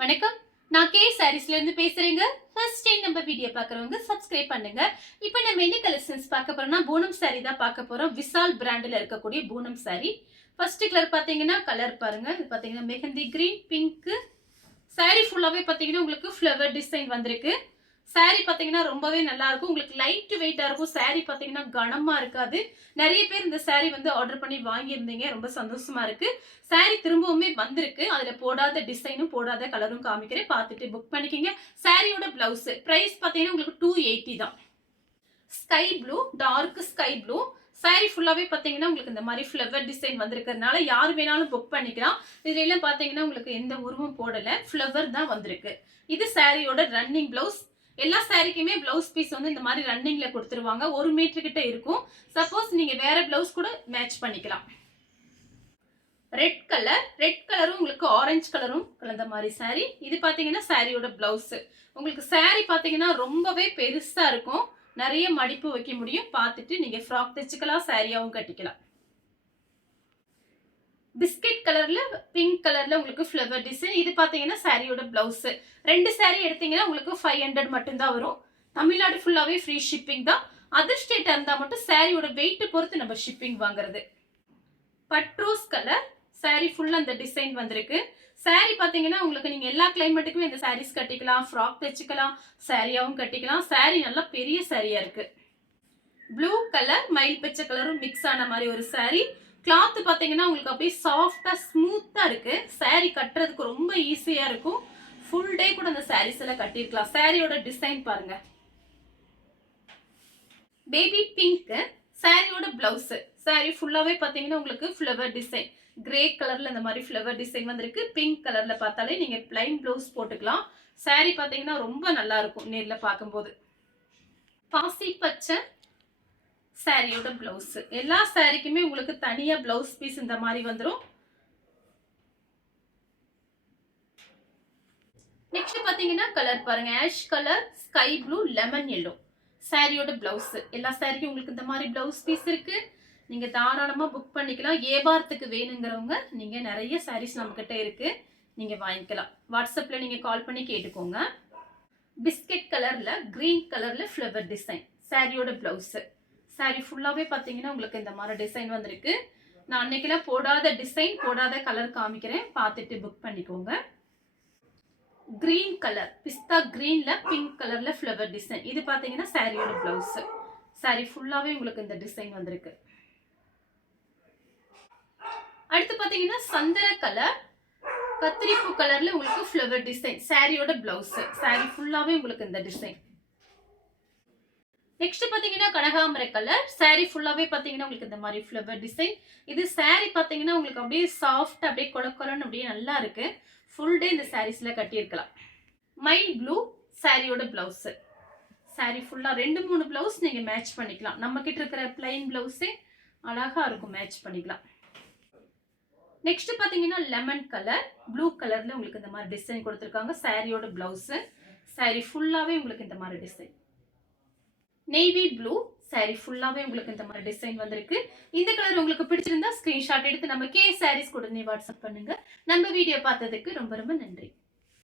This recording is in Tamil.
வணக்கம். நான் கே சாரீஸ்ல இருந்து பேசுறேங்க. ஃபர்ஸ்ட் டைம் நம்ம வீடியோ பார்க்குறவங்க சப்ஸ்கிரைப் பண்ணுங்க. இப்போ நம்ம என்ன கலெக்ஷன்ஸ் பார்க்க போறோம்னா பூனம் சாரி தான் பார்க்க போறோம். விசால் பிராண்டில் இருக்கக்கூடிய பூனம் சாரி. ஃபர்ஸ்ட் கலர் பார்த்தீங்கன்னா கலர் பாருங்க. இது பார்த்தீங்கன்னா மெஹந்தி கிரீன், பிங்க். சாரி ஃபுல்லாவே பார்த்தீங்கன்னா உங்களுக்கு ஃப்ளவர் டிசைன் வந்திருக்கு. சாரி பார்த்தீங்கன்னா ரொம்பவே நல்லா இருக்கும். உங்களுக்கு லைட் வெயிட்டா இருக்கும். சாரி பார்த்தீங்கன்னா கனமா இருக்காது. நிறைய பேர் இந்த சாரி வந்து ஆர்டர் பண்ணி வாங்கியிருந்தீங்க. ரொம்ப சந்தோஷமா இருக்கு. சாரி திரும்பவுமே வந்திருக்கு. அதுல போடாத டிசைனும் போடாத கலரும் காமிக்கிறேன். பார்த்துட்டு புக் பண்ணிக்கங்க. சாரியோட பிளவுஸ் பிரைஸ் பார்த்தீங்கன்னா உங்களுக்கு 280 தான். Sky blue, dark sky blue. Sari ஃபுல்லாவே பாத்தீங்கன்னா உங்களுக்கு இந்த மாதிரி ஃப்ளவர் டிசைன் வந்திருக்கிறதுனால யார் வேணாலும் புக் பண்ணிக்கலாம். இதுல எல்லாம் பாத்தீங்கன்னா உங்களுக்கு எந்த உருவம் போடல, ஃப்ளவர் தான் வந்திருக்கு. இது சாரியோட ரன்னிங் பிளவுஸ். எல்லா சாரிக்குமே பிளவுஸ் பீஸ் வந்து இந்த மாதிரி ரன்னிங்ல கொடுத்துருவாங்க. 1 மீட்டர் கிட்ட இருக்கும். சப்போஸ் நீங்க வேற பிளவுஸ் கூட மேட்ச் பண்ணிக்கலாம். ரெட் கலரும் உங்களுக்கு ஆரஞ்சு கலரும் கலந்த மாதிரி சாரி. இது பாத்தீங்கன்னா சாரியோட பிளவுஸ். உங்களுக்கு சாரி பாத்தீங்கன்னா ரொம்பவே பெருசா இருக்கும். நிறைய மடிப்பு வைக்க முடியும். பார்த்துட்டு நீங்க ஃப்ராக் தைச்சுக்கலாம், சாரியாவும் கட்டிக்கலாம். பிஸ்கட் கலர்ல பிங்க் கலர்ல உங்களுக்கு ஃப்ளவர் டிசைன். இது பாத்தீங்கன்னா சாரியோட பிளவுஸ். 2 சாரி எடுத்தீங்கன்னா உங்களுக்கு 500 மட்டும் தான் வரும். தமிழ்நாடு ஃபுல்லாவே ஃப்ரீ ஷிப்பிங் தான். அதர் ஸ்டேட்டா இருந்தா மட்டும் சாரியோட வெயிட் பொறுத்து நம்ம ஷிப்பிங் வாங்குறது. பட்ரோஸ் கலர் சாரி ஃபுல்லா அந்த டிசைன் வந்திருக்கு. சாரி பாத்தீங்கன்னா உங்களுக்கு நீங்க எல்லா கிளைமேட்டுக்குமே இந்த சாரீஸ் கட்டிக்கலாம், ஃப்ராக் தைச்சுக்கலாம், சாரியாவும் கட்டிக்கலாம். சாரி நல்லா பெரிய சாரியா இருக்கு. ப்ளூ கலர் மயில் பச்சை கலரும் மிக்ஸ் ஆன மாதிரி ஒரு சாரி. கிளாத் பாத்தீங்கன்னா உங்களுக்கு அப்படியே சாஃப்டா ஸ்மூத்தா இருக்கு. சாரி கட்டுறதுக்கு ரொம்ப ஈஸியா இருக்கும். ஃபுல் டே கூட அந்த சாரீஸ் எல்லாம் கட்டிருக்கலாம். சாரியோட டிசைன் பாருங்க. பேபி பிங்க் சாரியோட பிளவுஸ். சாரி ஃபுல்லாவே பாத்தீங்கன்னா உங்களுக்கு ஃப்ளவர் டிசைன். கிரே கலர்ல இந்த மாதிரி ஃப்ளவர் டிசைன் வந்திருக்கு. பிங்க் கலர்ல பார்த்தாலே நீங்க பிளைன் பிளவுஸ் போட்டுக்கலாம். சாரி பாத்தீங்கன்னா ரொம்ப நல்லா இருக்கும் நேர்ல பார்க்கும்போது. பாசி பச்சை சாரியோட பிளவுஸ். எல்லா சாரிக்குமே உங்களுக்கு தனியா பிளவுஸ் பீஸ் இந்த மாதிரி வந்துடும். நெக்ஸ்ட் பாத்தீங்கன்னா கலர் பாருங்க. Ash colour, sky blue, lemon yellow. சாரியோட பிளவுஸ். எல்லா சாரிக்கும் உங்களுக்கு இந்த மாதிரி பிளவுஸ் பீஸ் இருக்கு. நீங்க தாராளமா புக் பண்ணிக்கலாம். ஏபாரத்துக்கு வேணுங்கிறவங்க நீங்க நிறைய சாரீஸ் நம்ம கிட்ட இருக்கு, நீங்க வாங்கிக்கலாம். வாட்ஸ்அப்ல நீங்க கால் பண்ணி கேட்டுக்கோங்க. பிஸ்கட் கலர்ல கிரீன் கலர்ல ஃப்ளவர் டிசைன். சாரியோட பிளவுஸ். சாரி ஃபுல்லாவே பாத்தீங்கன்னா உங்களுக்கு இந்த மாதிரி டிசைன் வந்திருக்கு. நான் அன்னைக்கெல்லாம் போடாத டிசைன் போடாத கலர் காமிக்கிறேன், பார்த்துட்டு புக் பண்ணிக்கோங்க. கிரீன் கலர் பிஸ்தா கிரீன்ல பிங்க் கலர்ல ஃப்ளவர் டிசைன். இது பாத்தீங்கன்னா சாரியோட பிளவுஸ். சாரி ஃபுல்லாவே உங்களுக்கு இந்த டிசைன் வந்திருக்கு. அடுத்து பாத்தீங்கன்னா சந்தன கலர் கத்திரிப்பூ கலர்ல உங்களுக்கு ஃப்ளவர் டிசைன். சாரியோட பிளவுஸ். சாரி ஃபுல்லாவே உங்களுக்கு இந்த டிசைன். நெக்ஸ்ட் பாத்தீங்கன்னா கனகாம்பர கலர். சாரி ஃபுல்லாவே பாத்தீங்கன்னா உங்களுக்கு இந்த மாதிரி ஃப்ளவர் டிசைன். இது சாரி பாத்தீங்கன்னா உங்களுக்கு அப்படியே சாஃப்ட் அப்படியே கொலன்னு அப்படியே நல்லா இருக்கு. ஃபுல் டே இந்த சாரீஸ்ல கட்டியிருக்கலாம். மைல் ப்ளூ சாரியோட பிளவுஸ். சாரி ஃபுல்லா 2-3 பிளவுஸ் நீங்க மேட்ச் பண்ணிக்கலாம். நம்ம கிட்ட இருக்கிற பிளைன் பிளவுஸே அழகா இருக்கும், மேட்ச் பண்ணிக்கலாம். நெக்ஸ்ட் பாத்தீங்கன்னா லெமன் கலர் ப்ளூ கலர்ல உங்களுக்கு இந்த மாதிரி டிசைன் கொடுத்துருக்காங்க. சாரியோட பிளவுஸ். சாரி ஃபுல்லாவே உங்களுக்கு இந்த மாதிரி டிசைன். நேவி ப்ளூ சாரி ஃபுல்லாவே உங்களுக்கு இந்த மாதிரி டிசைன் வந்திருக்கு. இந்த கலர் உங்களுக்கு பிடிச்சிருந்தா ஸ்கிரீன்ஷாட் எடுத்து நம்ம கே சாரீஸ் உடனே வாட்ஸ்அப் பண்ணுங்க. நம்ம வீடியோ பார்த்ததுக்கு ரொம்ப ரொம்ப நன்றி.